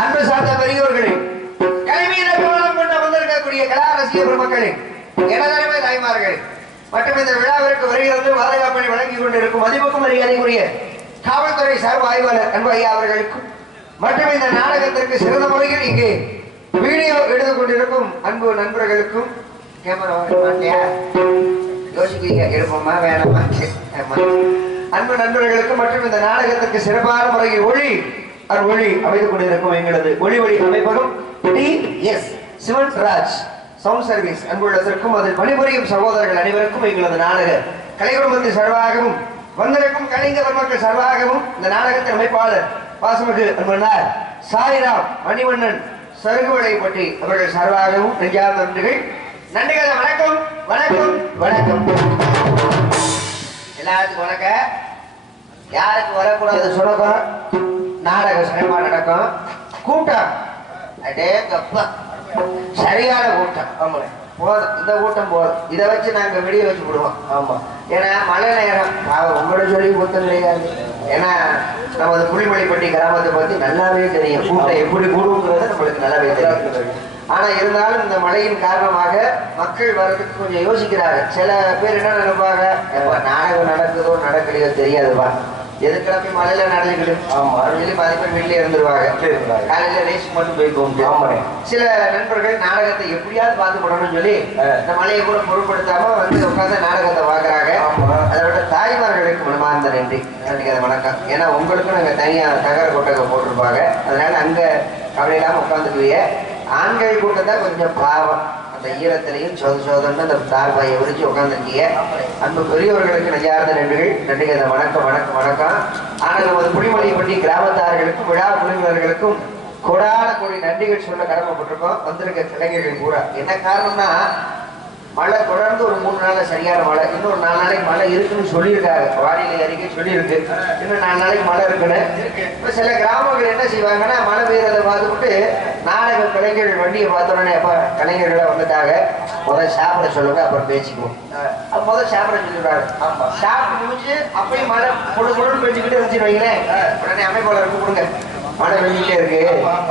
அன்பு சார்ந்த பெரியோர்களே, கல்வியில கவனம் கொண்ட வந்திருக்கக்கூடிய கலா ரசிக பெருமக்களே, எனதருமை தாய்மார்களே, மற்றும் இந்த விழாவிற்கு வருகிறது பாதுகாப்பை வழங்கிக் கொண்டிருக்கும் மதிப்புக்கும் மரியாதைக்குரிய காவல்துறை சார்பு ஆய்வாளர் அன்பு ஐயா அவர்களுக்கும் மற்றும் இந்த நாடகத்திற்கு சிறந்த முறையில் இங்கே வீடியோ எடுத்து கொண்டிருக்கும் அன்பு நண்பர்களுக்கும் கேமரா யோசிக்கிறீங்க எடுப்போமா வேணாமா அன்பு நண்பர்களுக்கும் மற்றும் இந்த நாடகத்திற்கு சிறப்பான முறையில் ஒளி அமைத்துக் கொண்டிருக்கும் எங்களது ஒளி அமைப்பகம் T S. Sivan Raj sound service அன்புள்ளதற்கும் அதில் பணிபுரியும் சகோதரர்கள் அனைவருக்கும் எங்களது நாடக கலைக்குடும்பத்தின் சார்பாகவும் வந்திருக்கும் கலைஞர் மக்கள் சார்பாகவும் இந்த நாடகத்தின் அமைப்பாளர் பாசமிகு அன்பனார் சாய்ராம் மணிவண்ணன் சருகுவளை பற்றி அவர்கள் சார்பாகவும் நெஞ்சார்ந்த நன்றிகள். வணக்கம் வணக்கம் வணக்கம். எல்லாத்துக்கும் வணக்கம். யாருக்கு வரக்கூடாது சொல்லணும். நாடக சினிமா நடக்கும். கூட்டம் அடே கப்பா சரியான கூட்டம். ஆமாம் போதும், இந்த கூட்டம் போதும். இதை வச்சு நாங்கள் வெளியே வச்சு விடுவோம். ஆமாம், ஏன்னா மழை நேரம் உங்களோட சொல்லி கூட்டம் கிடையாது. ஏன்னா நமது புலிமலைப்பட்டி கிராமத்தை பற்றி நல்லாவே தெரியும். கூட்டம் எப்படி கூடுங்கிறது நம்மளுக்கு நல்லாவே தெரியும். ஆனா இருந்தாலும் இந்த மழையின் காரணமாக மக்கள் வர்றதுக்கு கொஞ்சம் யோசிக்கிறாங்க. சில பேர் என்ன நினைப்பாங்க, நாடகம் நடக்குதோ நடக்கலையோ தெரியாதுப்பா, எதுக்கிழமை மழையில நடந்துக்கிட்டு சொல்லி பாதி பேர் வீட்டிலே இருந்துருவாங்க. காலையில ரேஸ் மட்டும் போய்க்கும். சில நண்பர்கள் நாடகத்தை எப்படியாவது பார்த்து போடணும்னு சொல்லி இந்த மழையை கூட பொருட்படுத்தாம வந்து உட்காந்து நாடகத்தை பாக்குறாங்க. அதோட தாய்மார்களுக்கு மனமார்ந்த நன்றி வணக்கம். ஏன்னா உங்களுக்கும் நாங்க தனியா தகர கொட்டகை போட்டிருப்பாங்க. அதனால அங்க கவலை இல்லாம உட்காந்துக்குவீங்க. ஆண்கள் கூட்டம் தான் கொஞ்சம் பாவம். அந்த ஈரத்திலையும் சோதன்னு அந்த தார்பாயை விரிச்சு உட்காந்துருக்கீங்க. அன்பு பெரியவர்களுக்கு நெஞ்சார்ந்த நன்றிகள். வணக்கம் வணக்கம் வணக்கம். ஆனால் நமது புலிமலைப்பட்டி கிராமத்தார்களுக்கும் விழா குழுவினர்களுக்கும் கொடான கோடி நன்றிகள் சொல்ல கடமைப்பட்டிருக்கோம். வந்திருக்க கலைஞர்கள் கூட. என்ன காரணம்னா மழை தொடர்ந்து ஒரு 3 நாள்ல சரியான மழை. இன்னொரு 4 நாளைக்கு மழை இருக்குன்னு சொல்லியிருக்காங்க. வானிலை அறிக்கை சொல்லியிருக்கு. இன்னும் 4 நாளைக்கு மழை இருக்குன்னு. இப்ப சில கிராமங்கள் என்ன செய்வாங்கன்னா மழை பெய்யறதை பார்த்துக்கிட்டு நாடக கலைஞர்கள் வண்டியை பார்த்தோன்னே அப்ப கலைஞர்களா வந்துட்டாங்க, முதல் சாப்பிட சொல்லுங்க அப்புறம் பேசிக்குவோம். முதல் சாப்பிட சொல்லிடுறாரு. சாப்பிட்டு முடிச்சு அப்பயும் மழை பொழுது பெஞ்சுக்கிட்டே இருந்துச்சு வைங்களேன். உடனே அமைப்பாளர் கூப்பிடுங்க, மழை பெஞ்சுக்கிட்டே இருக்கு,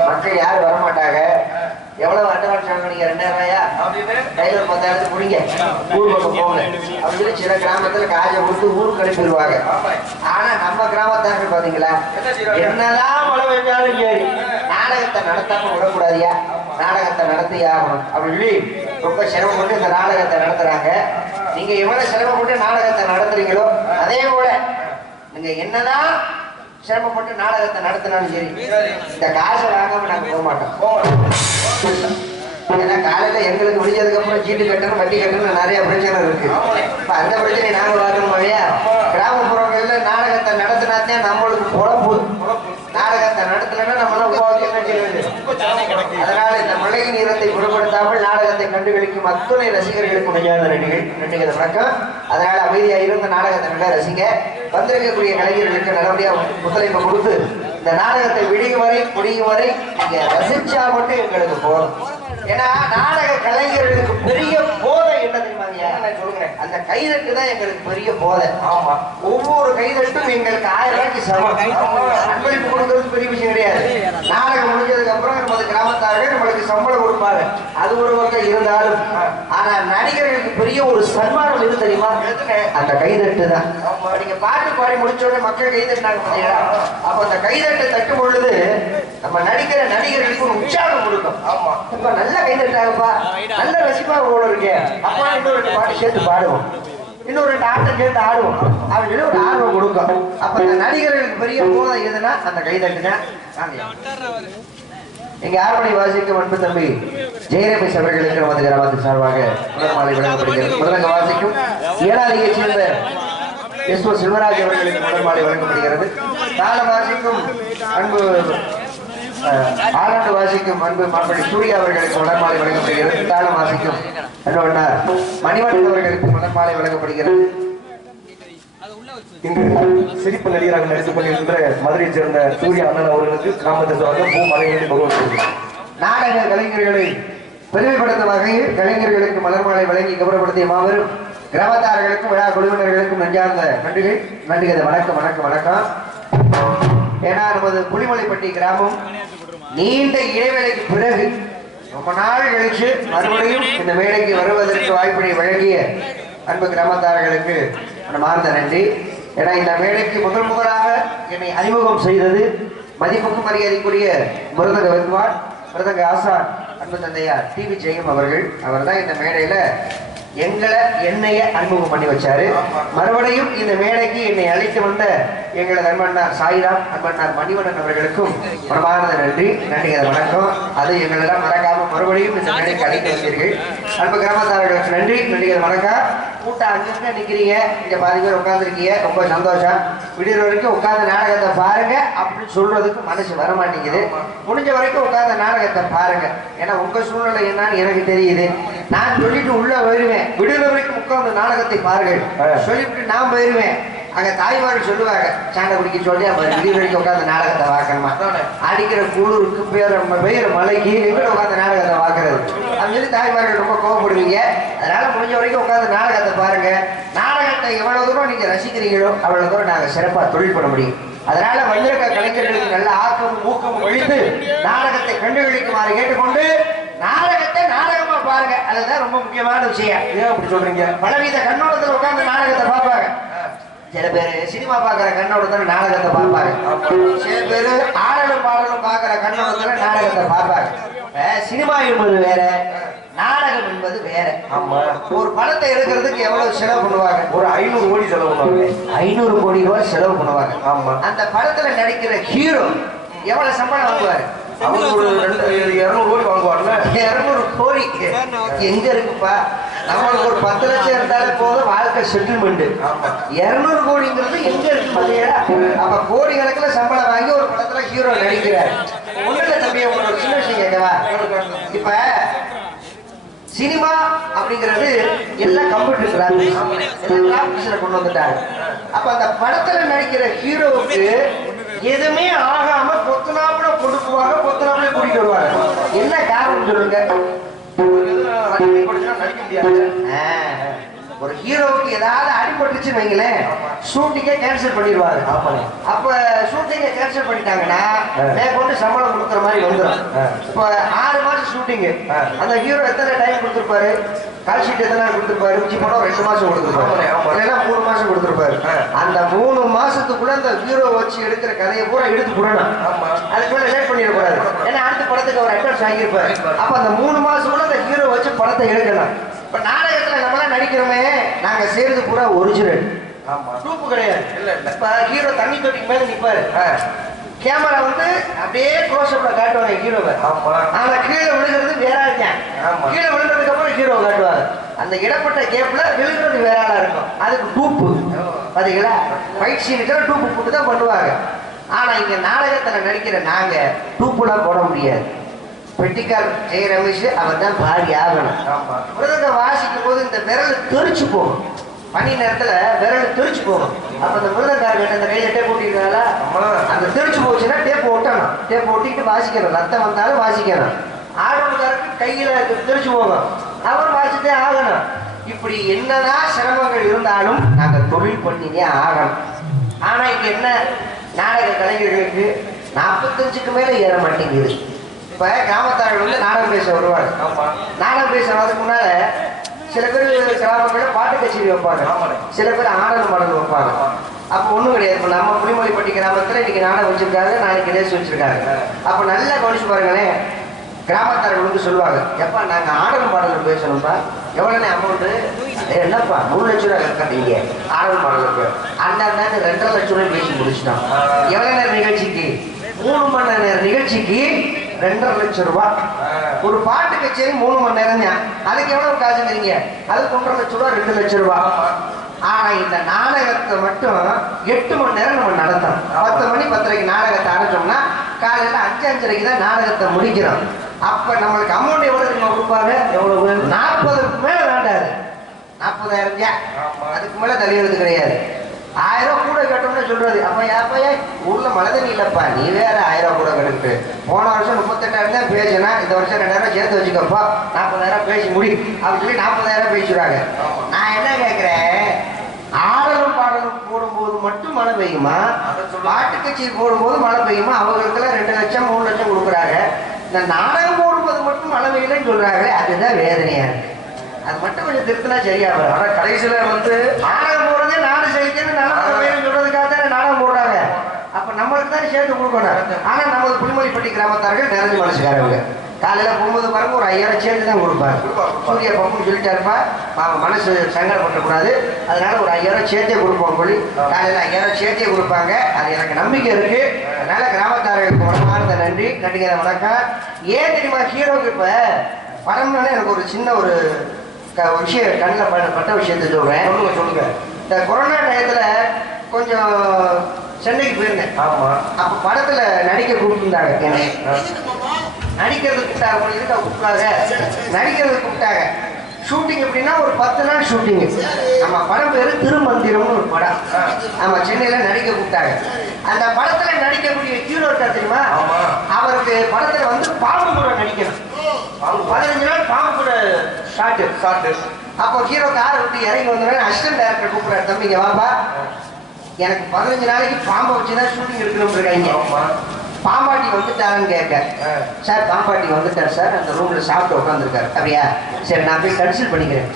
மக்கள் யாரும் வரமாட்டாங்க, எவ்வளவு அட்வான்ஸ் வாங்கினீங்க? 2000 ரூபாயா? கையில 10,000 குடிங்க, ஊர் பக்கம் போங்க அப்படின்னு சில கிராமத்துல காசை கொடுத்து ஊருக்கு அனுப்பிடுவாங்க. ஆனா நம்ம கிராமத்தார்கள் பாத்தீங்களா, என்னதான் மழை பெஞ்சாலும் சரி நாடகத்தை நடத்தாம விடக்கூடாதியா, நாடகத்தை நடத்தி ஆகணும் அப்படின்னு ரொம்ப சிரமப்பட்டு இந்த நாடகத்தை நடத்துறாங்க. நீங்க எவ்வளவு சிரமப்பட்டு நாடகத்தை நடத்துறீங்களோ அதே போல நீங்க என்னதான் சிரமப்பட்டு நாடகத்தை நடத்தினாலும் சரி இந்த காசை வாங்காம நாங்க போக மாட்டோம். ஏன்னா காலையில எங்களுக்கு முடிஞ்சதுக்கு அப்புறம் சீட்டு கட்டணும் வட்டி கட்டணும் நிறைய பிரச்சனை இருக்கு. இப்ப அந்த பிரச்சனை நாங்க பார்க்கணும் இல்லையா? கிராமப்புறங்கள்ல நாடகத்தை நடத்தினாத்தான் நம்மளுக்கு பொழப்பு. நாடகத்தை நடத்தலைன்னா நம்மளால என்ன செய்வது? அதனால இந்த மழையின் ஈரத்தை குணப்படுத்தாமல் நாடகத்தை கண்டுகளிக்கும் அத்துணை ரசிகர்களுக்கு நெஞ்சார்ந்த நன்றிகள் வணக்கம். அதனால அமைதியா இருந்த நாடகத்தை நல்லா ரசிங்க. வந்திருக்கக்கூடிய கலைஞர்களுக்கு நல்லபடியா ஒத்துழைப்பு கொடுத்து இந்த நாடகத்தை முடியும் வரை நீங்க ரசிச்சா மட்டும் எங்களுக்கு போதும். ஏன்னா நாடக கலைஞர்களுக்கு பெரிய போதை என்ன தெரியுமாங்க? சொல்லுங்க, அந்த கைதட்டு தான் எங்களுக்கு பெரிய போதை. ஆமா, ஒவ்வொரு கைதட்டும் எங்களுக்கு 1000 ரூபாய்க்கு சமம். அன்பளிப்பு கொடுக்கறது பெரிய விஷயம் கிடையாது. நாடகம் முடிஞ்சதுக்கு அப்புறம் நமது கிராமத்தார்கள் நம்மளுக்கு சம்பளம் கொடுப்பாங்க, அது ஒரு பக்கம் இருந்தாலும். ஆனா நடிகர்களுக்கு பெரிய ஒரு சன்மானம் எது தெரியுமா? அந்த கைதட்டு தான். நீங்க பாட்டு பாடி முடிச்சோட மக்கள் கைதட்டினாங்க பார்த்தீங்களா? அப்ப அந்த கைதட்டை தட்டும் பொழுது நம்ம நடிக்கிற நடிகர்களுக்கு ஒரு உற்சாகம் கொடுக்கும். ஆமா, இப்ப நல்ல கைதட்டாங்கப்பா, நல்ல ரசிப்பா போல இருக்கு, அப்பா இன்னும் 2 பாட்டு சேர்த்து பாடுவோம், இன்னும் 2 ஆட்டம் சேர்த்து ஆடுவோம் அப்படின்னு ஒரு ஆர்வம் கொடுக்கும். அப்ப அந்த நடிகர்களுக்கு பெரிய போதை எதுனா அந்த கைதட்டுங்க. எங்க ஆர்வணி வாசிக்கும் அன்பு தம்பி ஜெயரமேஷ் அவர்களுக்கு நமது கிராமத்தின் சார்பாக முதல் மாலை வழங்கப்படுகிறது. முதலங்க வாசிக்கும் ஏழாதியை சேர்ந்த எஸ். சிவராஜ் அவர்களுக்கு முதல் மாலை வழங்கப்படுகிறது. தாள வாசிக்கும் அன்பு ஆறாண்டு வாசிக்கும் அன்பு மாம்பழி சூர்யா அவர்களுக்கு முதல் மாலை வழங்கப்படுகிறது. தாள வாசிக்கும் அண்ணார் மணிவண்ணன் அவர்களுக்கு முதல் மாலை வழங்கப்படுகிறது. இங்கு சிரிப்பு நடிகராக நடித்துக் கொண்டிருக்கின்ற மதுரையை சேர்ந்த சூர்யா அண்ணன் அவர்களுக்கு கிராமத்தின் சார்பாக பூ மலையை பகவத் நாடக கலைஞர்களை பெருமைப்படுத்தும் வகையில் கலைஞர்களுக்கு மலர் மாலை வழங்கி கௌரவப்படுத்திய மாபெரும் கிராமத்தார்களுக்கும் விழா குழுவினர்களுக்கும் நெஞ்சார்ந்த நன்றிகள். வணக்கம் வணக்கம் வணக்கம். ஏன்னா நமது புலிமலைப்பட்டி கிராமம் நீண்ட இடைவேளைக்கு பிறகு ரொம்ப நாள் கழிச்சு மறுபடியும் இந்த மேடைக்கு வருவதற்கு வாய்ப்பினை வழங்கிய அன்பு கிராமத்தார்களுக்கு மனமார்ந்த நன்றி. ஏன்னா இந்த மேடைக்கு முதலாக என்னை அறிமுகம் செய்தது மதிப்புக்கும் மரியாதைக்குரிய மிருதங்க வித்வான் மிருதங்க ஆசான் அன்பு தந்தையார் டிவி ஜெயம் அவர்கள். அவர் தான் இந்த மேடையில என்னைய அறிமுகம் பண்ணி வச்சாரு. மறுபடியும் இந்த மேடைக்கு என்னை அழைத்து வந்த எங்களது அன்பண்ணார் சாய்ராம் அன்பண்ணார் மணிவண்ணன் அவர்களுக்கும் மனமார்ந்த நன்றி. வணக்கம். அது எங்களெல்லாம் மறக்காம மறுபடியும் இந்த மேடைக்கு அழைத்து வந்தீர்கள். அன்பு கிராமத்தார்களுக்கு நன்றி. வணக்கம். கூட்டம் அங்கங்க நிக்கிறீங்க, இங்க பாதி பேர் உட்காந்துருக்கீங்க, ரொம்ப சந்தோஷம். விடியற வரைக்கும் உட்கார்ந்து நாடகத்தை பாருங்க அப்படின்னு சொல்றதுக்கு மனசு வர மாட்டேங்குது. முடிஞ்ச வரைக்கும் உட்கார்ந்து நாடகத்தை பாருங்க. ஏன்னா உங்க சூழ்நிலை என்னன்னு எனக்கு தெரியுது. நான் சொல்லிட்டு உள்ள போயிருவேன், விடுற வரைக்கும் உட்கார்ந்து நாடகத்தை பாருங்கள் சொல்லிவிட்டு நான் போயிருவேன். அங்க தாய்மார்கள் சொல்லுவாங்க, சாண்டை குடிக்க சொல்லி அவங்க விடிய வரைக்கும் உட்காந்து நாடகத்தை பார்க்கணுமா, அடிக்கிற குளிருக்கு பெய்யுற மலைக்கு எங்கிட்ட உட்காந்து நாடகத்தை பார்க்கறது அப்படின்னு சொல்லி தாய்மார்கள் ரொம்ப கோவப்படுவீங்க. அதனால முடிஞ்ச வரைக்கும் உட்காந்து நாடகத்தை பாருங்க. நாடகத்தை எவ்வளவு தூரம் நீங்க ரசிக்கிறீங்களோ அவ்வளவு தூரம் நாங்க சிறப்பா தொழில் பண்ண முடியும். அதனால வந்திருக்க கலைஞர்களுக்கு நல்ல ஆக்கமும் ஊக்கமும் ஒழித்து நாடகத்தை கண்டுகளிக்குமாறு கேட்டுக்கொண்டு நாடகத்தை நாடகமா பாருங்க. அதுதான் ரொம்ப முக்கியமான விஷயம். ஏன் அப்படி சொல்றீங்க? பலவித கண்ணோட்டத்தில் உட்கார்ந்து நாடகத்தை பார்ப்பாங்க. சில பேர் சினிமா பார்க்குற கண்ணோட்டத்தில் நாடகத்தை பார்ப்பாங்க. சில பேர் ஆடலும் பாடலும் பார்க்குற கண்ணோட்டத்தில் நாடகத்தை பார்ப்பாங்க. சினிமா என்பது வேற, நாடகம் என்பது வேற. ஆமா, ஒரு படத்தை எடுக்கிறதுக்கு எவ்வளவு செலவு பண்ணுவாங்க? ஒரு 500 கோடி செலவு பண்ணுவாங்க. 500 கோடி ரூபாய் செலவு பண்ணுவாங்க. ஆமா, அந்த படத்துல நடிக்கிற ஹீரோ எவ்வளவு சம்பளம் வாங்குவாரு? அவங்க ஒரு 200 கோடி வாங்குவார்ல. 200 கோடி எங்க இருக்குப்பா? நம்மளுக்கு ஒரு 10 லட்சம் இருந்தாலே போதும், வாழ்க்கை செட்டில்மெண்ட். 200 கோடிங்கிறது எங்க இருக்கு பாத்தீங்களா? அப்ப கோடி கணக்குல சம்பளம் வாங்கி ஒரு படத்துல ஹீரோ நடிக்கிறார். ஒண்ணுல தம்பி உங்களுக்கு ஒரு சின்ன விஷயம் கேட்கவா? இப்ப சினிமா அப்படிங்கிறது எல்லாம் கம்ப்யூட்டர் கிராபிக்ஸ்ல கொண்டு வந்துட்டாங்க. அப்ப அந்த படத்துல நடிக்கிற ஹீரோவுக்கு எதுவுமே ஆகாம கொத்தனாப்புல கொண்டு போவாங்க, கொத்தனாப்புல கூட்டிட்டு வருவாங்க. என்ன காரணம் சொல்லுங்க? நடிக்க முடியாது. ஒரு ஹீரோவுக்கு ஏதாவது அடிபட்டுச்சுன்னு வைங்களேன், ஷூட்டிங்கே கேன்சல் பண்ணிடுவாரு. அப்ப ஷூட்டிங்கை கேன்சல் பண்ணிட்டாங்கன்னா மேற்கொண்டு சம்பளம் கொடுக்குற மாதிரி வந்துடும். இப்ப 6 மாசம் ஷூட்டிங்கு, அந்த ஹீரோ எத்தனை டைம் கொடுத்துருப்பாரு? கால் ஷீட் எத்தனை கொடுத்துருப்பாரு? உச்சி படம் 2 மாசம் கொடுத்துருப்பாரு, இல்லைன்னா 3 மாசம் கொடுத்துருப்பாரு. அந்த 3 மாசத்துக்குள்ள அந்த ஹீரோ வச்சு எடுக்கிற கதையை பூரா எடுத்து போடணும். அதுக்குள்ள லேட் பண்ணிடக்கூடாது. ஏன்னா அடுத்த படத்துக்கு அவர் அட்வான்ஸ் வாங்கியிருப்பாரு. அப்ப அந்த 3 மாசத்துக்குள்ள அந்த ஹீரோ வச்சு படத்தை எடுக்கணும். இப்ப நாடகத்துல நம்மளாம் நடிக்கிறோமே, நாங்க செய்யறது பூரா ஒரிஜினல், டூப்பு கிடையாது. இப்ப ஹீரோ தண்ணி தொட்டிக்கு மேல நிப்பாரு, கேமரா வந்து அப்படியே க்ளோஸ்அப்ல காட்டுவாங்க ஹீரோவை. ஆனா கீழே விழுகிறது வேற இருக்கேன். கீழே விழுந்ததுக்கு அப்புறம் ஹீரோ காட்டுவாங்க. அந்த இடப்பட்ட கேப்ல விழுகிறது வேற ஆளா இருக்கும். அதுக்கு டூப்பு பாத்தீங்களா? ஃபைட் சீனுக்கு டூப்பு போட்டு தான் பண்ணுவாங்க. ஆனா இங்க நாடகத்துல நடிக்கிற நாங்க டூப்புலாம் போட முடியாது. பெட்டிக்கார் ஜெய ரமேஷ் அவர் தான் பாடி ஆகணும். மிருதங்க வாசிக்கும் போது இந்த விரல் தெரிச்சு போகும். பனி நேரத்துல விரல் தெரிச்சு போகும். அப்ப அந்த மிருதங்காரர்கிட்ட அந்த கையில டேப் ஓட்டிருக்காங்களா, அந்த தெரிச்சு போச்சுன்னா டேப் ஒட்டணும். டேப் ஒட்டிட்டு வாசிக்கணும். ரத்தம் வந்தாலும் வாசிக்கணும். ஆடவனுக்காருக்கு கையில தெரிச்சு போகும், அவர் வாசித்தே ஆகணும். இப்படி என்னதான் சிரமங்கள் இருந்தாலும் நாங்க தொழில் பண்ணினே ஆகணும். ஆனா இங்க என்ன, நாடக கலைஞர்களுக்கு 45க்கு மேல ஏற மாட்டேங்குது. இப்ப கிராமத்தார்கள் வந்து நாடகம் பேச வருவாங்க. நாடகம் பேச வரதுக்கு முன்னால சில பேர் கிராமங்கள்ல பாட்டு கச்சேரி வைப்பாங்க, சில பேர் ஆடல் பாடல் வைப்பாங்க. அப்போ ஒண்ணும் கிடையாது. இப்போ நம்ம புலிமொழிப்பட்டி கிராமத்துல இன்னைக்கு நாடகம் வச்சிருக்காங்க, நாளைக்கு ரேஸ் வச்சிருக்காங்க. அப்ப நல்லா கவனிச்சு பாருங்களேன், கிராமத்தார்கள் வந்து சொல்லுவாங்க, எப்பா நாங்க ஆடல் பாடல் பேசணும்பா, எவ்வளவு அமௌண்ட்? என்னப்பா 3 லட்சம் ரூபாய் கட்டுறீங்க ஆடல் பாடலுக்கு? அந்த 2.5 லட்சம் ரூபாய் பேசி முடிச்சிட்டோம். எவ்வளவு நேரம் நிகழ்ச்சிக்கு? 3 மணி நேரம் நிகழ்ச்சிக்கு 2.5 லட்சம் ரூபாய். ஒரு பாட்டு கச்சேரி 3 மணி நேரம் தான். அதுக்கு எவ்வளவு காசுங்கிறீங்க? அதுக்கு 1.5 லட்சம் ரூபாய், 2 லட்சம் ரூபாய். ஆனா இந்த நாடகத்தை மட்டும் 8 மணி நேரம் நம்ம நடத்தணும். 10 மணி 10:30க்கு நாடகத்தை ஆரம்பிச்சோம்னா காலையில 5:30க்கு தான் நாடகத்தை முடிக்கிறோம். அப்ப நம்மளுக்கு அமௌண்ட் எவ்வளவு நம்ம கொடுப்பாங்க? எவ்வளவு? 40க்கு மேல வேண்டாது. 40,000. அதுக்கு மேல தலையிறது கிடையாது. 1000 ரூபாய் கூட கட்டணும்னு சொல்றது. அப்ப யாப்பையா ஊர்ல மழை தண்ணி இல்லப்பா, நீ வேற 1000 ரூபாய் கூட கட்டுட்டு. போன வருஷம் 38,000 தான் பேசினா, இந்த வருஷம் 2,000 சேர்த்து வச்சுக்கப்பா, 40,000 பேசி முடி அப்படின்னு சொல்லி 40,000 பேசுறாங்க. நான் என்ன கேட்கிறேன், ஆடலும் பாடலும் போடும்போது மட்டும் மட்டும் மழை பெய்யுமா, பாட்டு கட்சி போடும்போது மழை பெய்யுமா, அவங்களுக்கெல்லாம் 2 லட்சம் 3 லட்சம் கொடுக்குறாங்க. இந்த நாடகம் போடும்போது மட்டும் மழை பெய்யலன்னு சொல்றாங்களே, அதுதான் வேதனையா இருக்கு. அது மட்டும் கொஞ்சம் திருத்தினா சரியா வரும். ஆனா கடைசியில நாடகம் போடுறதே நாடு செழிக்கணும் நல்ல மழை பெய்யணும்னு சொல்றதுக்காக தானே நாடகம் போடுறாங்க. அப்ப நம்மளுக்கு தான் சேர்த்து கொடுக்கணும். ஆனா நமது புலிமொழிப்பட்டி கிராமத்தார்கள் நிறைஞ்ச மனசுக்காரங்க. காலையில போகும்போது பாருங்க ஒரு 5000 சேர்த்து தான் கொடுப்பாங்க. சூரிய பப்புன்னு சொல்லிட்டாருப்பா, மனசு சங்கடப்படக்கூடாது, அதனால ஒரு 5000 சேர்த்தே கொடுப்போம் சொல்லி காலையில 5000 சேர்த்தே கொடுப்பாங்க. அது எனக்கு நம்பிக்கை இருக்கு. அதனால கிராமத்தார்களுக்கு மனமார்ந்த நன்றி. நன்றிங்க, வணக்கம். ஏன் தெரியுமா, ஹீரோக்கு இப்ப படம்னாலே எனக்கு ஒரு சின்ன ஒரு விஷயம் கண்ணில் பட்ட விஷயத்த சொல்றேன். சொல்லுங்க. இந்த கொரோனா டயத்துல கொஞ்சம் சென்னைக்கு போயிருந்தேன். ஆமா. அப்ப படத்துல நடிக்க கூப்பிட்டுருந்தாங்க. என்னை நடிக்கிறதுக்கு கூப்பிட்டாங்க, நடிக்கிறதுக்கு கூப்பிட்டாங்க. ஷூட்டிங் எப்படின்னா ஒரு 10 நாள் ஷூட்டிங். நம்ம படம் பேரு திருமந்திரம்னு ஒரு படம். ஆமா, சென்னையில நடிக்க கூப்பிட்டாங்க. அந்த படத்துல நடிக்கக்கூடிய ஹீரோ இருக்கார் தெரியுமா, அவருக்கு படத்துல வந்து பாம்பு கூட நடிக்கணும். 15 நாள் பாம்பு கூட ஷாட்டு. அப்போ ஹீரோ காரை விட்டு இறங்கி வந்தோடனே அசிஸ்டன்ட் டைரக்டர் கூப்பிடுறாரு, தம்பிங்க வாப்பா, எனக்கு 15 நாளைக்கு பாம்பை வச்சுதான் ஷூட்டிங் எடுக்கணும்னு இருக்காங்க. பாம்பாட்டி வந்துட்டாருன்னு கேட்க, சார் பாம்பாட்டி வந்துட்டார் சார், அந்த ரூம்ல சாப்பிட்டு உட்காந்துருக்காரு. அப்படியா, சரி நான் போய் கன்சல்ட் பண்ணிக்கிறேன்,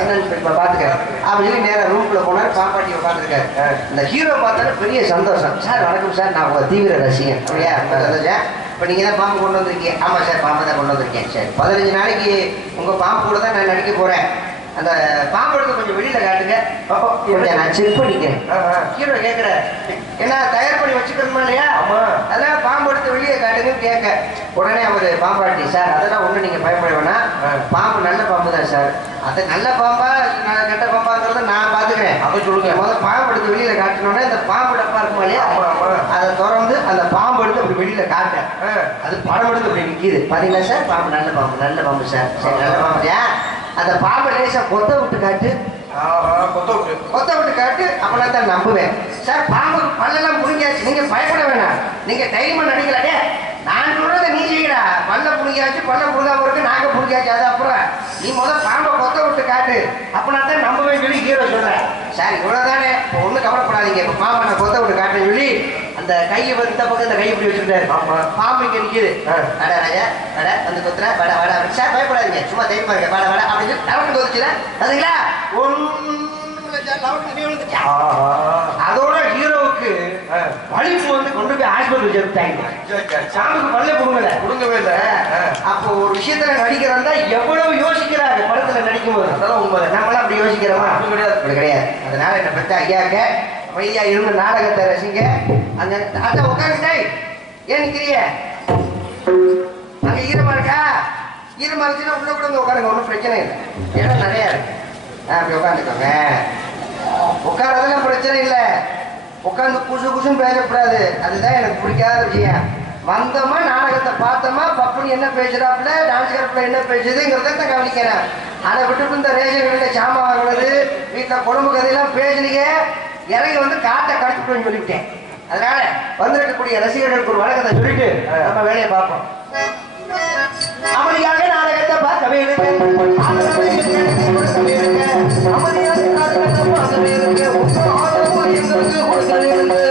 என்னன்னு பாத்துக்கிறேன் அப்படின்னு சொல்லி நேரம் ரூம்குள்ள போனாரு. பாம்பாட்டி உட்காந்துருக்காரு. இந்த ஹீரோ பார்த்தாலும் பெரிய சந்தோஷம். சார் வணக்கம் சார், நான் உங்க தீவிர ரசிகன். அப்படியா, சந்தோஷம். இப்போ நீங்க தான் பாம்பு கொண்டு வந்திருக்கீங்க. ஆமா சார், பாம்பை தான் கொண்டு வந்திருக்கேன். சரி, 15 நாளைக்கு உங்க பாம்பு கூட தான் நான் நடிக்க போறேன். அந்த பாம்பு எடுத்து கொஞ்சம் வெளியில காட்டுங்க, நான் செக் பண்ணிக்கிறேன். ஹீரோ கேட்கிற, என்ன தயார் பண்ணி வச்சுக்கணுமா இல்லையா, அதெல்லாம் பாம்பு எடுத்து வெளியே காட்டுங்கன்னு கேட்க, உடனே அவரு பாம்பாட்டி, சார் அதெல்லாம் ஒண்ணு நீங்க பயப்பட வேணாம், பாம்பு நல்ல பாம்பு தான் சார். அது நல்ல பாம்பா கெட்ட பாம்பாங்கிறத நான் பாத்துக்கிறேன். அப்படி சொல்லுங்க. முதல்ல பாம்பு எடுத்து வெளியில காட்டணும்னா இந்த பாம்பு டப்பா இருக்குமா இல்லையா, அதை திறந்து அந்த பாம்பு எடுத்து அப்படி வெளியில காட்ட, அது படம் எடுத்து அப்படி நிக்குது. பாத்தீங்களா சார், பாம்பு நல்ல பாம்பு சார். சரி, நல்ல பாம்பு. அந்த பாம்பை லேசா கொத்த விட்டு காட்டு, அப்படின்னா தான் நம்புவேன். சார் பாம்பு பல்லெல்லாம் புரிஞ்சாச்சு, நீங்க பயப்பட வேணாம், நீங்க தைரியமா நடிக்கலாடே, நான் சொல்றதை நீ செய்யடா. பல்ல புரிஞ்சாச்சு, பல்ல புரிஞ்சாம இருக்கு, நாங்க புரிஞ்சாச்சு. அது அப்புறம் நீ முதல் பாம்பை கொத்த விட்டு காட்டு, அப்படின்னா தான் நம்பவே சொல்லி ஹீரோ சொல்றேன். சார் இவ்வளவுதானே, இப்போ ஒன்றும் கவலைப்படாதீங்க, இப்போ பாம்பை நான் கொத்த விட்டு காட்டுன்னு சொல்லி அந்த கையை இந்த பக்கம் இந்த கையை இப்படி வச்சுக்கிட்டாரு. பாம்பு இங்க நிக்குது. வட ராஜா வட வந்து கொத்துற வட வட. சார் பயப்படாதீங்க, சும்மா தைரியமா இருக்க, வட வட அப்படின்னு சொல்லி லவட்டு கொதிச்சுல அதுங்களா அதோட ஹீரோவுக்கு வலிப்பு வந்து கொண்டு போய் ஆஸ்பத்திரி சேர்த்தாங்க. சாமிக்கு பல்ல புடுங்கவே இல்லை. அப்போ ஒரு விஷயத்துல நடிக்கிறதா எவ்வளவு யோசிக்கிறாரு படத்துல நடிக்கும் போது. அதெல்லாம் உண்மை. நம்மளாம் அப்படி யோசிக்கிறோமா? அப்படி கிடையாது. அதனால என்ன பத்தி ஐயாக்க அமைதியா இருந்து நாடகத்தை ரசிங்க. அந்த அதான் உட்காந்துட்டாய், ஏன் நிக்கிறிய? அங்க ஈரமா இருக்கா? ஈரமா இருந்துச்சுன்னா உள்ள கூட உட்காருங்க, ஒன்றும் பிரச்சனை இல்லை, இடம் நிறையா இருக்கு. அப்படி உட்காந்துக்கோங்க. உட்காரதெல்லாம் பிரச்சனை இல்லை, உட்காந்து குசுன்னு பேசக்கூடாது. அதுதான் எனக்கு பிடிக்காத விஷயம். வந்தோமா நாடகத்தை பார்த்தோமா, பப்புனு என்ன பேசுறாப்புல, டான்ஸ் கரப்புல என்ன பேசுதுங்கிறத தான் கவனிக்கிறேன். அதை விட்டுட்டு இந்த ரேஷன் கடையில் சாமான் வாங்குறது, வீட்டில் குழம்பு கதையெல்லாம் பேசுனீங்க, இறங்கி வந்து காட்டை கடத்திட்டு சொல்லிவிட்டேன். அதனால வந்திருக்கக்கூடிய ரசிகர்களுக்கு ஒரு வழக்கத்தை சொல்லிட்டு நம்ம வேலையை பார்ப்போம். அமைதியாக நாடகத்தை பார்க்க வேணுங்க, அமைதியாக நாடகத்தை பார்க்க வேணுங்க, எங்களுக்கு கொடுக்க வேணுங்க.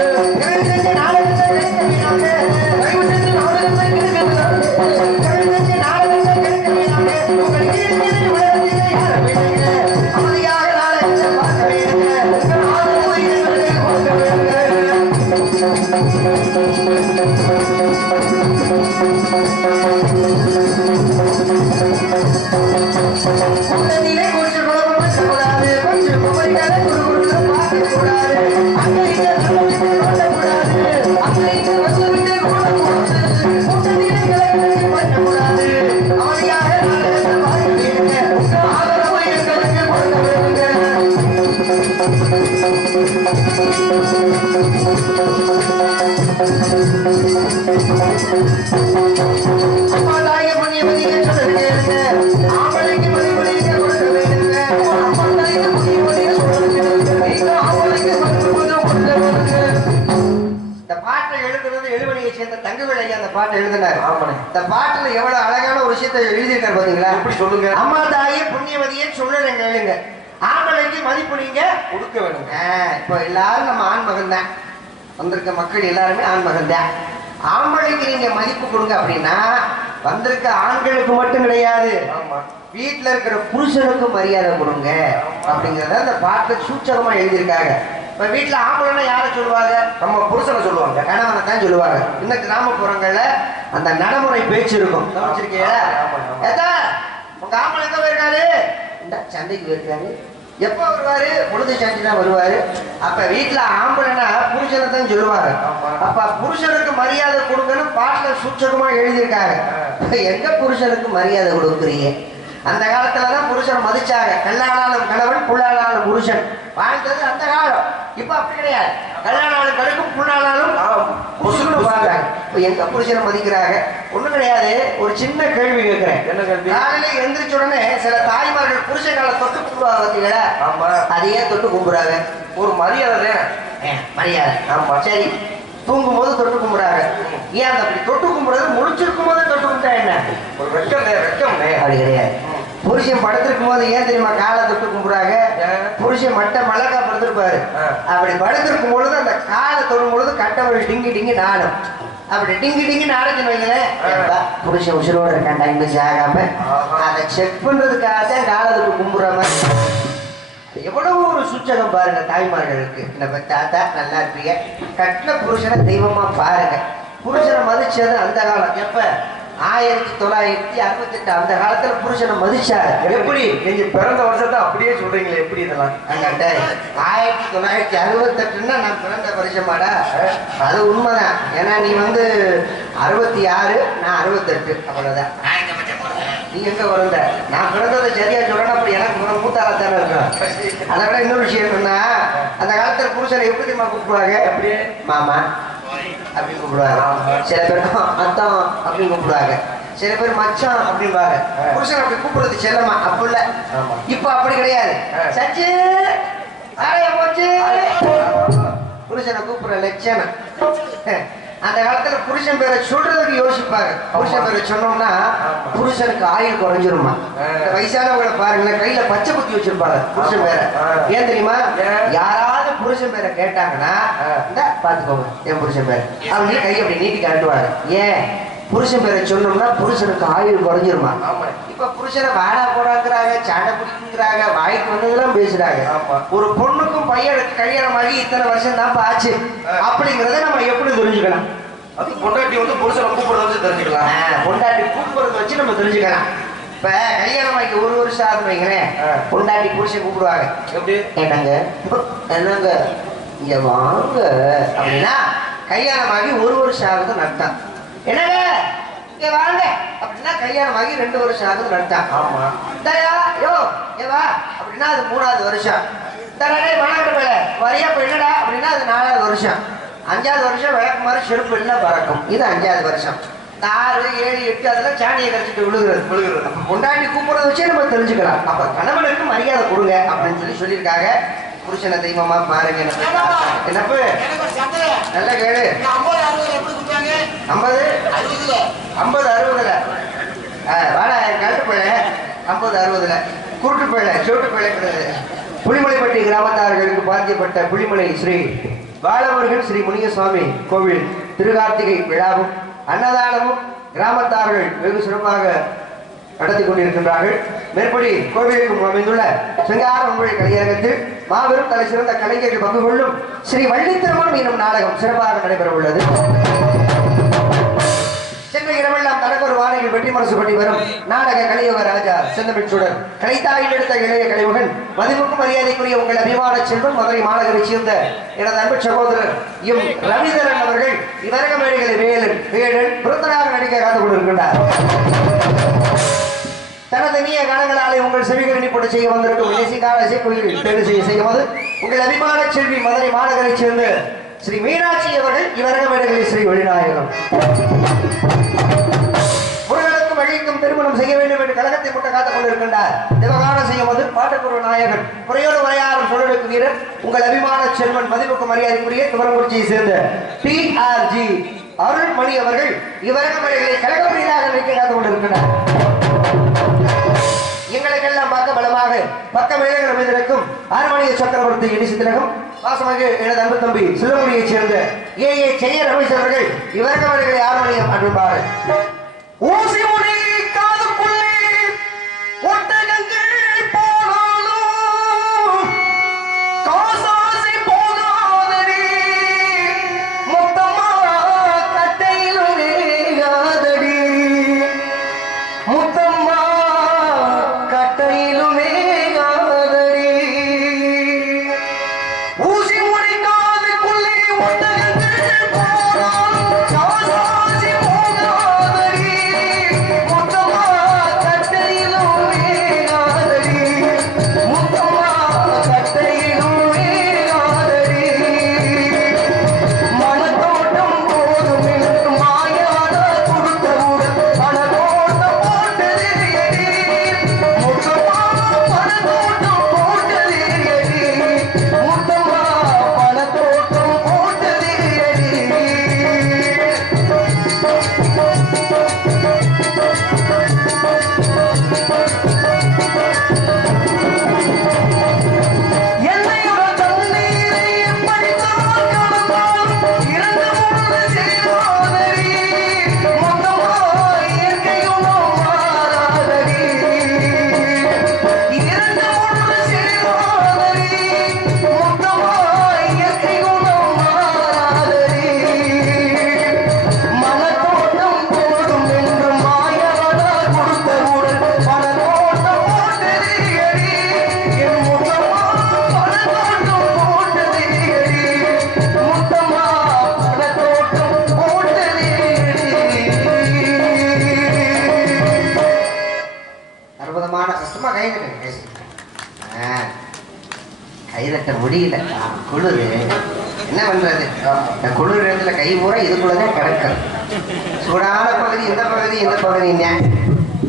உடனே கொஞ்சம் கூடாது, கொஞ்சம் பார்க்கக்கூடாது, பாட்டு எழுதினார். இந்த பாட்டுல எவ்வளவு அழகான ஒரு விஷயத்தை எழுதியிருக்காரு பாத்தீங்களா? எப்படி சொல்லுங்க. அம்மா தாயே புண்ணியவதியே சொல்லுங்க கேளுங்க, ஆம்பளைக்கு ஆம்பளைக்கு மதிப்பு நீங்க கொடுக்க வேணும். இப்போ எல்லாரும் நம்ம ஆண் மகன் தான், வந்திருக்க மக்கள் எல்லாருமே ஆண் மகன் தான். ஆம்பளைக்கு நீங்க மதிப்பு கொடுங்க அப்படின்னா வந்திருக்க ஆண்களுக்கு மட்டும் கிடையாது, வீட்டுல இருக்கிற புருஷனுக்கும் மரியாதை கொடுங்க அப்படிங்கறத அந்த பாட்டை சூச்சகமா எழுதியிருக்காங்க. இப்ப வீட்டுல ஆம்பளைன்னா யாரை சொல்லுவாங்க? நம்ம புருஷனை சொல்லுவாங்க, கணவனை தான் சொல்லுவாங்க. இன்னும் கிராமப்புறங்கள்ல அந்த நடைமுறை பேச்சு இருக்கும். கவனிச்சிருக்கீங்களா? உங்க ஆம்பளை எங்க போயிருக்காரு? இந்த சண்டைக்கு போயிருக்காரு. எப்ப வருவாரு? பொழுது சாண்டி தான் வருவாரு. அப்ப வீட்டுல ஆம்பளைன்னா புருஷனை தான் சொல்லுவாங்க. அப்ப புருஷனுக்கு மரியாதை கொடுக்கணும் பாட்டுல சூச்சகமா எழுதியிருக்காங்க. எங்க புருஷனுக்கு மரியாதை கொடுக்குறீங்க? அந்த காலத்துலதான் புருஷன் மதிச்சாங்க. கல்லானாலும் கணவன், புல்லானாலும் புருஷன் வாழ்ந்தது அந்த காலம். இப்ப அப்படி கிடையாது. கல்யாணம் கடுக்கும் புண்ணானாலும் இப்ப எங்க புருஷனை மதிக்கிறாங்க? ஒண்ணும் கிடையாது. ஒரு சின்ன கேள்வி கேட்கிறேன். என்ன கேள்வி? காலையில எந்திரிச்ச உடனே சில தாய்மார்கள் புருஷன் காலை தொட்டு கும்பிடுவாங்க பார்த்தீங்களா? அதையே தொட்டு கும்பிடுறாங்க. ஒரு மரியாதை, மரியாதை. ஆமா, சரி. தூங்கும் போது தொட்டு கும்பிடுறாங்க. ஏன் அந்த அப்படி தொட்டு கும்பிடுறது? முழிச்சிருக்கும் போது தொட்டு கும்பிட்டா என்ன? ஒரு வெக்கம் அப்படி கிடையாது. புருஷன் படுத்திருக்கும் போது ஏன் தெரியுமா காலை தொட்டு கும்பிடுறாங்க? புருஷன் மட்டை மலக்கா படுத்திருப்பாரு. அப்படி படுத்திருக்கும் பொழுது அந்த காலை தொடும் பொழுது கட்டவர்கள் டிங்கி டிங்கி நாடும். அப்படி டிங்கி டிங்கி நாடுன்னு வைங்களேன், புருஷன் உசுரோட இருக்கான், டைம் மிஸ் ஆகாம அதை செக் பண்றதுக்காக தான் காலை தொட்டு கும்பிடுற மாதிரி. எவ்வளவு ஒரு சூச்சகம் பாருங்க தாய்மார்களுக்கு. நம்ம தாத்தா நல்லா இருப்பீங்க, கட்டின புருஷனை தெய்வமா பாருங்க. புருஷனை மதிச்சது அந்த காலம். எப்ப? 1968 அந்த காலத்துல புருஷனை மதிச்சாரு. எப்படி? நீங்க பிறந்த வருஷத்தை அப்படியே சொல்றீங்களே, எப்படி இதெல்லாம்? 1968ன்னா நான் பிறந்த வருஷமாடா? அது உண்மைதான். ஏன்னா நீ 66, நான் 68, அவ்வளவுதான். நீ எங்க பிறந்த? நான் பிறந்ததை சரியா சொல்றேன். அப்படி எனக்கு மூத்தாலத்தானே இருக்கும். அதை விட இன்னொரு விஷயம் என்னன்னா, அந்த காலத்துல புருஷனை எப்படி தெரியுமா கூப்பிடுவாங்க? அப்படியே மாமா அப்படின்னு கூப்பிடுவாங்க. சில பேர் அத்தான் அப்படின்னு கூப்பிடுவாங்க. சில பேர் மச்சான் அப்படின்பாங்க. புருஷன் அப்படி கூப்பிடுறது செல்லமா அப்ப இல்ல. இப்ப அப்படி கிடையாது. சச்சு போச்சு புருஷனை கூப்பிடுற லட்சணம். அந்த காலத்துல புருஷன் பேரை சொல்றதுக்கு யோசிப்பாங்க. புருஷன் பேரை சொன்னோம்னா புருஷனுக்கு ஆயுள் குறைஞ்சிருமா. வயசானவங்களை பாருங்களேன், கையில பச்சை குத்தி வச்சிருப்பாங்க புருஷன் பேரை. ஏன் தெரியுமா? யாராவது புருஷன் பேரை கேட்டாங்கன்னா இந்த பாத்துக்கோங்க என் புருஷன் பேரை அப்படின்னு கை அப்படி நீட்டி காட்டுவாங்க. ஏன்? புருஷன் பேரை சொன்னோம்னா புருஷனுக்கு ஆயுள் குறைஞ்சிருமா. இப்ப புருஷனை வாடா போடாங்கிறாங்க, சண்டை பிடிக்குங்கிறாங்க, வாய்க்கு வந்ததெல்லாம் பேசுறாங்க. ஒரு பொண்ணுக்கும் பையனுக்கு கல்யாணமாகி இத்தனை வருஷம் தான் ஆச்சு அப்படிங்கறத நம்ம எப்படி தெரிஞ்சுக்கலாம்? அது பொண்டாட்டி புருஷனை கூப்பிடுறத வச்சு தெரிஞ்சுக்கலாம். பொண்டாட்டி கூப்பிடுறத வச்சு நம்ம தெரிஞ்சுக்கலாம். இப்ப கல்யாணமாக்கி ஒரு வருஷம் ஆகுது வைங்களேன், பொண்டாட்டி புருஷன் கூப்பிடுவாங்க. எப்படி? என்னங்க என்னங்க இங்க வாங்க அப்படின்னா கல்யாணமாகி ஒரு வருஷம் ஆகுதுன்னு அர்த்தம். என்னங்க இங்க வாங்க அப்படின்னா கல்யாணமாகி 2 வருஷம் ஆகுதுன்னு அர்த்தம். ஆமா. தயா யோ ஏவா அப்படின்னா அது 3வது வருஷம். தரடே வணக்கம் வேலை வரியா போயிடா அப்படின்னா அது 4வது வருஷம். 5வது வருஷம் விளக்கு மாதிரி செருப்பு எல்லாம் பறக்கும். இது 5வது வருஷம். 6, 7, 8 அதெல்லாம் சாணியை கரைச்சிட்டு விழுகுறது. அப்ப பொண்டாட்டி கூப்பிடுறத வச்சே நம்ம தெரிஞ்சுக்கலாம். அப்ப கணவனுக்கு மரியாதை கொடுங்க அப்படின்னு சொல்லியிருக்காங்க. புருஷனை தெய்வமா பாருங்க. என்னப்பு நல்ல கேளு. 50, 60ல வாடா கழுட்டு பிள்ளை. 50, 60ல குருட்டு பிள்ளை, சோட்டு பிள்ளை கிடையாது. புலிமலைப்பட்டி கிராமத்தார்களுக்கு பாதிக்கப்பட்ட புலிமலை ஸ்ரீ பாலமுருகன் ஸ்ரீ முனியசுவாமி கோவில் திருகார்த்திகை விழாவும் அன்னதானமும் கிராமத்தார்கள் வெகு சிறப்பாக நடத்தி கொண்டிருக்கின்றார்கள். மேற்படி கோவிலுக்கு அமைந்துள்ள சிங்கார மொழி கலையரங்கத்தில் மாபெரும் தலை சிறந்த கலைஞர்கள் பங்கு கொள்ளும் ஸ்ரீ வள்ளித்திருமணம் எனும் நாடகம் சிறப்பாக நடைபெற உள்ளது. சென்னை இரவெல்லாம் தனக்கொரு வானையில் வெற்றி மனசு பட்டி வரும் நாடக கலையுக ராஜா செந்தமிழ் சுடர் கலைத்தாயில் எடுத்த இளைய கலைமகன் மதிப்புக்கும் மரியாதைக்குரிய உங்கள் அபிமான செல்வன் மதுரை மாநகரை சேர்ந்த எனது அன்பு சகோதரர் எம் ரவிதரன் அவர்கள் இவரக மேடைகளை வேலன் விருத்தனாக நடிக்க காத்துக் கொண்டிருக்கின்றார். தனது நீய கணங்களாலே உங்கள் செவிகள் இனிப்பட்டு செய்ய வந்திருக்கும் இசைக்கார இசைக்குயில் தேர்வு செய்யும்போது உங்கள் அபிமான செல்வி மதுரை மாநகரை சேர்ந்த ஸ்ரீ மீனாட்சி அவர்கள் இவரக மேடைகளில் ஸ்ரீ வெளிநாயகம் முருகனுக்கும் வழிக்கும் திருமணம் செய்ய வேண்டும் என்று கழகத்தை முட்ட காத்துக் கொண்டிருக்கின்றார். தேவகானம் செய்யும் போது பாட்டுக்குரு நாயகன் குறையோடு வரையாறும் சொல்லெடுக்கும் வீரர் உங்கள் அபிமான செல்வன் மதிப்புக்கும் மரியாதைக்குரிய துவரங்குறிச்சியை சேர்ந்த PRG அருள்மணி அவர்கள் இவரக மேடைகளை கழக மீதாக நிற்க காத்துக் கொண்டிருக்கின்றார். எங்களை வேலைகள்லாம் பார்க்க பலமாக பக்க மேலைகள் அமைந்திருக்கும் அரண்மனைய சக்கரவர்த்தி இனிசி திலகம் வாசமாக எனது அன்பு தம்பி சிலமுடியைச் சேர்ந்த ஏ செய்ய ரமேஷ் அவர்கள் இவர்கள் அவர்களை அரண்மனையம் அன்பார் ஊசி முடி காதுக்குள்ளே ஒட்டகங்கள் போனாலும் காசாசி போகாதடி மொத்தமா கட்டையிலும் வேகாதடி முத்தம்மா கட்டையிலும் வேகாதடி ஊசி முடி காதுக்குள்ளே ஒட்டகங்கள் போனாலும் காசாசி போகாதடி முத்தம்மா கட்டையிலும் வேகாதடி முத்தம்மா கட்டையிலும் வேகாதடி மனத்தோட்டம் போதும் என்று மாயாட கொடுத்தவுடன் பணத்தோட்டம் போட்டதே எடி முத்தம்மா பணத்தோட்டம் போட்டதே எடி முத்தம்மா பணத்தோட்டம் போட்டதே எடி என்னையோட தண்ணீரை எப்படித்தான் கடந்தாலும் இரண்டு மூன்று செய்வாதடி மொத்தமா இயற்கையும் மாறாதடி இரண்டு மூன்று செய்வாதடி மொத்தமா இயற்கையும் மாறாதடி மனத்தோட்டம் போடும் என்று மாயாட கொடுத்தவுடன் பணத்தோட்டம் போட்டதே எடி என் முத்தம்மா பணத்தோட்டம் போட்டதே எடி முத்தம்மா பணத்தோட்டம் போட்டதே எடி அற்புதமான கஷ்டமா கைதட்ட முடியல குளிரு என்ன பண்றது இந்த குளிர் இடத்துல கை பூரா இதுக்குள்ளதான் கிடக்கும் சூடான பகுதி இந்த பகுதி இந்த பகுதிங்க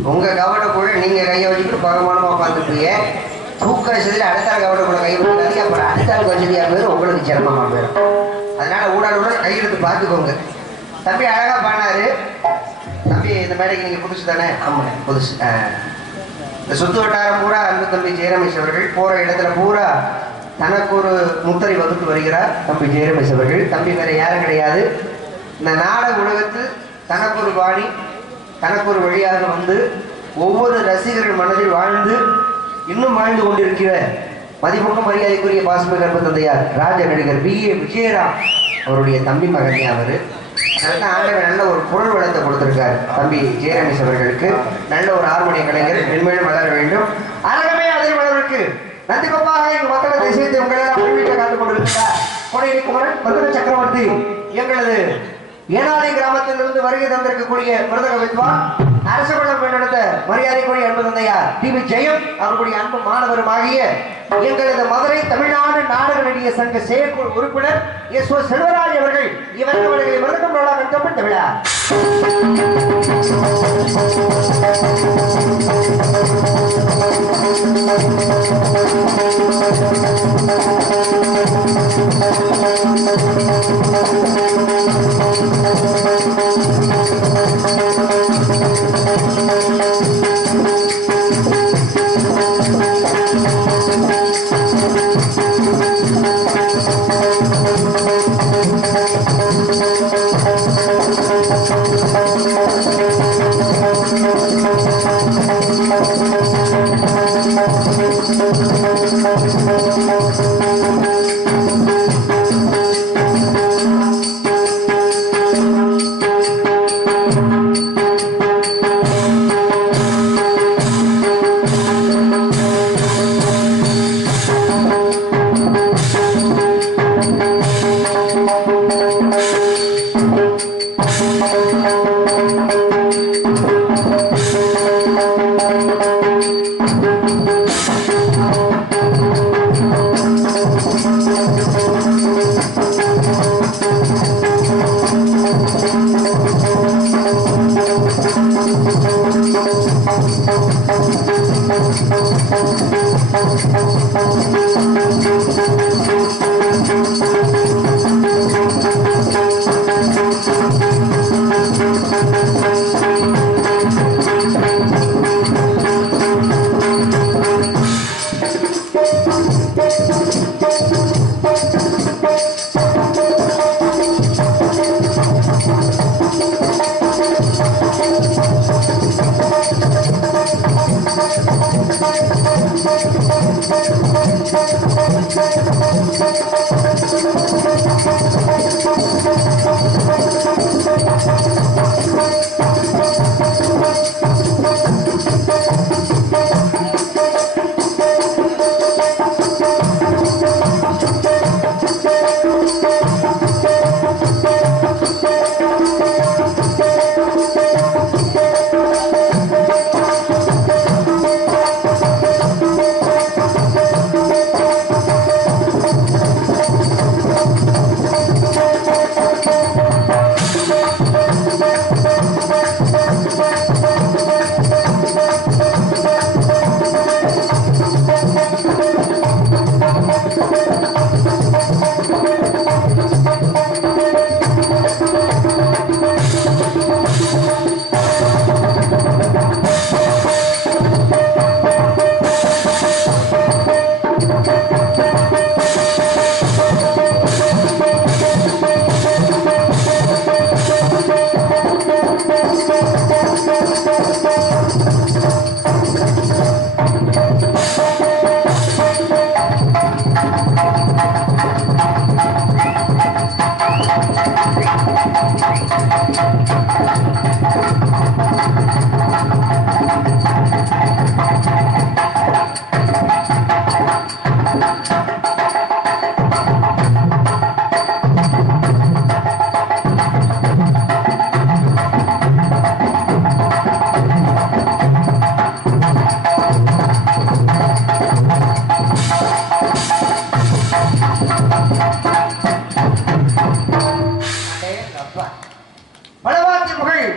உங்க கவனக்குள்ள நீங்க கையை வச்சுக்கிட்டு பகமானமா உட்காந்துருப்பீங்க தூக்க வசதியில் அடுத்த கவனக்குள்ள கை விட்டாங்க அப்புறம் அடுத்த வசதியா போயிடும் உங்களுக்கு சிரமமா போயிடும் அதனால ஊடாட கை எடுத்து பார்த்துக்கோங்க தம்பி அழகா பாடினாரு தம்பி இந்த மேடைக்கு நீங்க புதுசு தானே ஆமா புதுசு இந்த சுத்து வட்டாரம் பூரா அன்பு தம்பி ஜெயரமேஷ் அவர்கள் போற இடத்துல பூரா தனக்கு ஒரு முத்திரை வகுத்து வருகிறார் தம்பி ஜெயரமேஷ் அவர்கள் தம்பி வேற யாரும் கிடையாது இந்த நாடக உலகத்தில் தனக்கு ஒரு பாணி தனக்கு ஒரு வழியாக வந்து ஒவ்வொரு ரசிகர்கள் மனதில் வாழ்ந்து இன்னும் வாழ்ந்து கொண்டிருக்கிற மதிப்புக்கும் மரியாதைக்குரிய பாசமிகு கர்ப்ப தந்தையார் ராஜ நடிகர் B.A. விஜயராம் அவருடைய தம்பி மகனே அவர் அதனால ஆண்டவன் நல்ல ஒரு பொருள் வளத்தை கொடுத்திருக்காரு தம்பி ஜெயரமேஷ் அவர்களுக்கு நல்ல ஒரு ஹார்மோனிய கலைஞர் மென்மேலும் வளர வேண்டும் அழகமே அதில் வளர்க்கு நந்தி கொப்பாக எங்கள் மக்களை தேசியத்தை உங்களெல்லாம் வீட்டை காத்துக் கொண்டிருக்கிறார் கொடையடி குமரன் மருதக சக்கரவர்த்தி எங்களது ஏனாதி கிராமத்திலிருந்து வருகை தந்திருக்கக்கூடிய மருதக வித்வான் அரசு பள்ளம் நடத்த மரியாதைக்குரிய அன்பு தந்தையார் டி.வி. ஜெயம் அவர்களுடைய அன்பு மாணவருமாகிய எங்களது மதுரை தமிழ்நாடு நாடக நடிகர் சங்க செயற்குழு உறுப்பினர் S.O. செல்வராஜ் அவர்கள் இவர்கள் அவர்களை மருதகம் விழா கட்டப்பட்ட விழா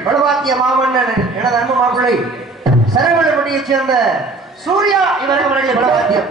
பழுவாத்திய மாமன்னன் எனது அன்பு மாப்பிள்ளை சரவணப்பட்டியைச் சேர்ந்த சூர்யா இவருக்கு வழங்கிய பழுவாத்தியம்.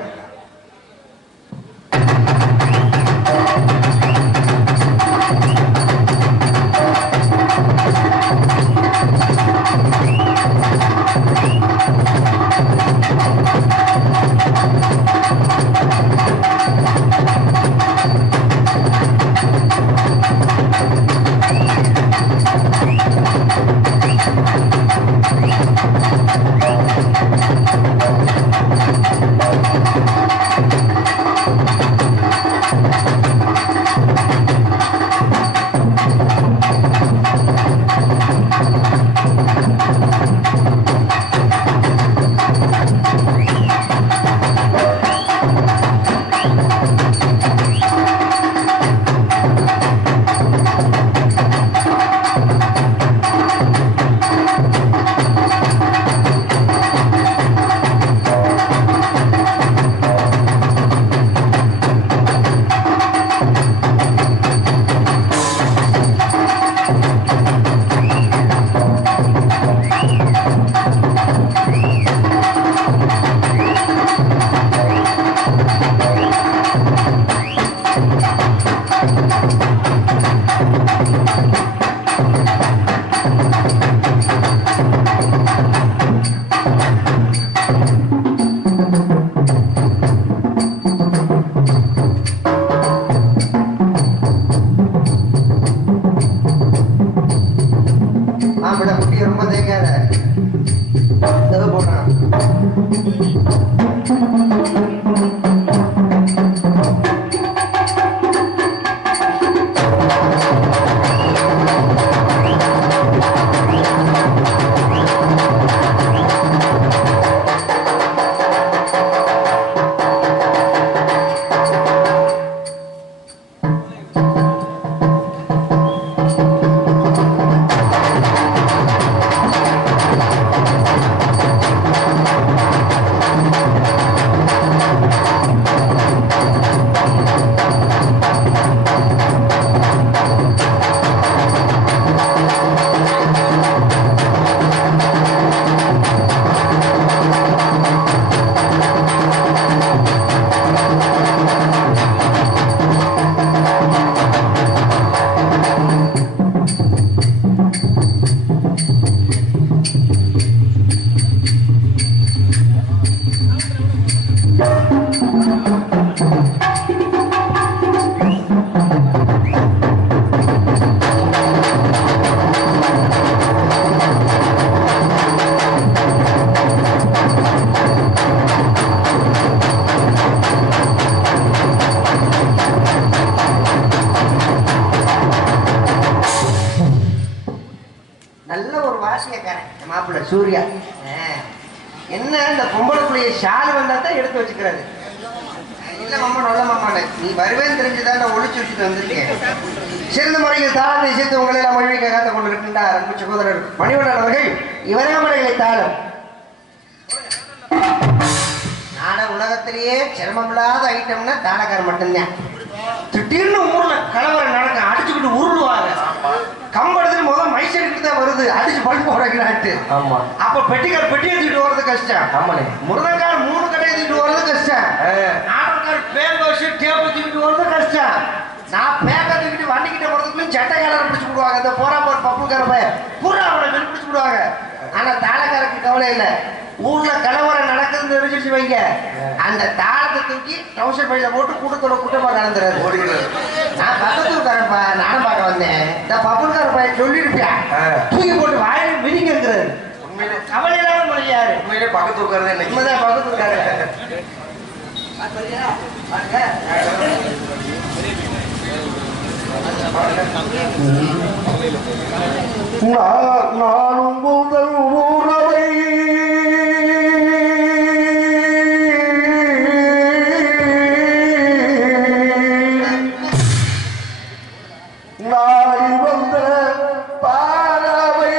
நல்ல ஒரு வாசியக்காரன் மாப்பிள்ளை சூர்யா. என்ன இந்த பொம்பளை பிள்ளைய ஷால் வந்தா தான் எடுத்து வச்சுக்கிறது. இல்ல மாமா நல்ல மாமாண்ணே, நீ வருவேன்னு தெரிஞ்சுதான் நான் ஒழிச்சு வச்சுட்டு வந்திருக்கேன். சிறந்த முறையில் தாளத்தை இசைத்து உங்களை எல்லாம் மொழிக்க காத்து கொண்டிருக்கின்றார் அன்பு சகோதரர் மணிவண்ணன் அவர்கள். இவரே தாளம் நாட உலகத்திலேயே சிரமமில்லாத ஐட்டம்னா தாளக்காரர் மட்டும்தான். திடீர்னு ஊர்ல கலவரம் நடக்க அடிச்சுக்கிட்டு உருளுவாங்க. கம்பளத்துல முதல் மைசூருக்கு தான் வருது, அடிச்சு பழுப்பு உடைக்கிறாட்டு. ஆமா, அப்ப பெட்டிக்கார் பெட்டி எடுத்துட்டு வர்றது கஷ்டம். ஆமாண்ணே. முருகக்கார் 3 கடை எடுத்துட்டு வர்றது கஷ்டம். நாடக்கார் பேர் வச்சு டேபிள் தூக்கிட்டு வர்றது கஷ்டம். நான் பேக்க தூக்கிட்டு வண்டிக்கிட்ட போறதுக்குள்ள சட்டை கலர் பிடிச்சு விடுவாங்க. இந்த போற பப்புக்கார பையன் பூரா அவனை பிடிச்சு விடுவாங்க. ஆனா தாளக்காரருக்கு கவலை இல்லை. ஊர்ல கலவரம் நடக்குதுன்னு தெரிஞ்சிச்சு வைங்க, அந்த தாளத்தை தூக்கி டவுசர் பையில போட்டு கூட்டத்தோட கூட்டமா நடந்துறாரு. நான் பக்கத்துக்காரப்பா நானும் பார்க்க வந்தேன். இந்த பப்புக்கார பையன் சொல்லிருப்பியா தூக்கி போட்டு வாயில விரிங்க இருக்கிறாரு. உண்மையிலே கவலை இல்லாம முடியாது. உண்மையிலே பக்கத்துக்காரர் தான் உண்மைதான் பக்கத்துக்காரர். நானும் முதல் ஊரவை நாடி வந்த பாரவை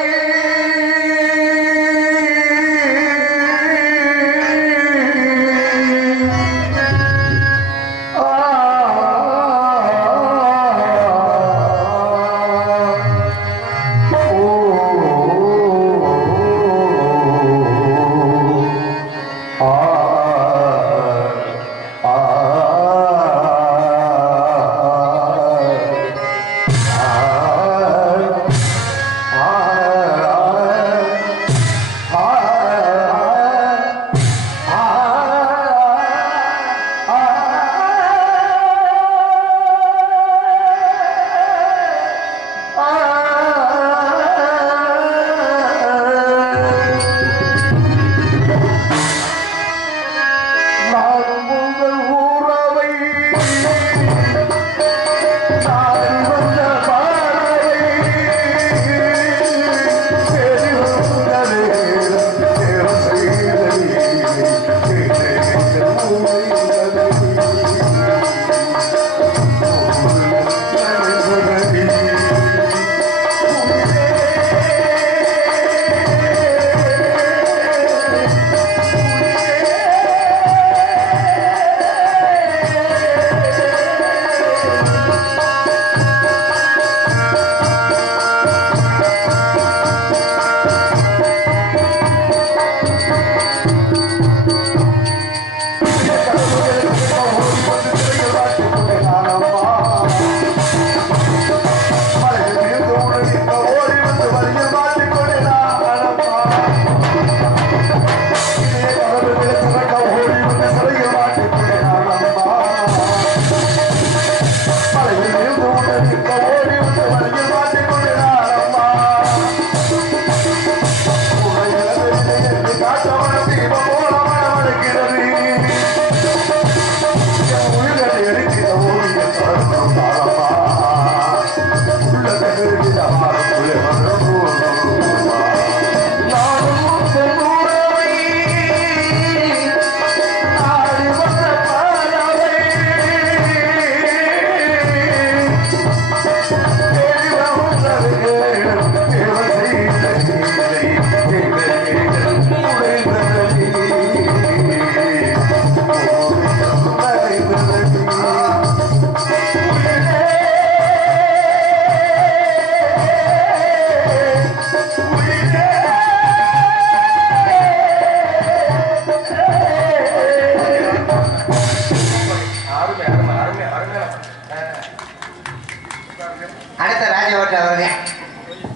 அடுத்த ராஜகோட்டை அவருங்க.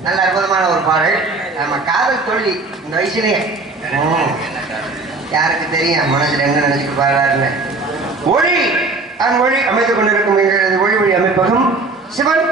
நல்ல அற்புதமான ஒரு பாடல். நம்ம காதல் தோல்வி இந்த வயசுலயே யாருக்கு தெரியும் மனசுல என்ன நினைச்சுட்டு பாடுறாருன்னு. மொழி அமைத்துக் கொண்டிருக்கும் எங்களது ஒளி அமைப்பகம் சிவன்